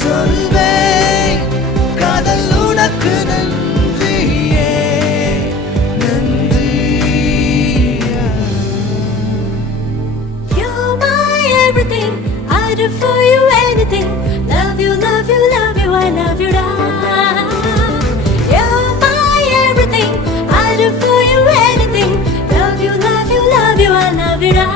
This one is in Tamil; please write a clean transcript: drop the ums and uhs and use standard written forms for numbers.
சொல்வேன் காதல் உனக்கு நன்றியே நன்றி. You're my everything, I'd do for you anything. Love you, love you, love you, I love you, da. You're my everything, I'd do for you anything. Love you, love you, love you, I love you, da.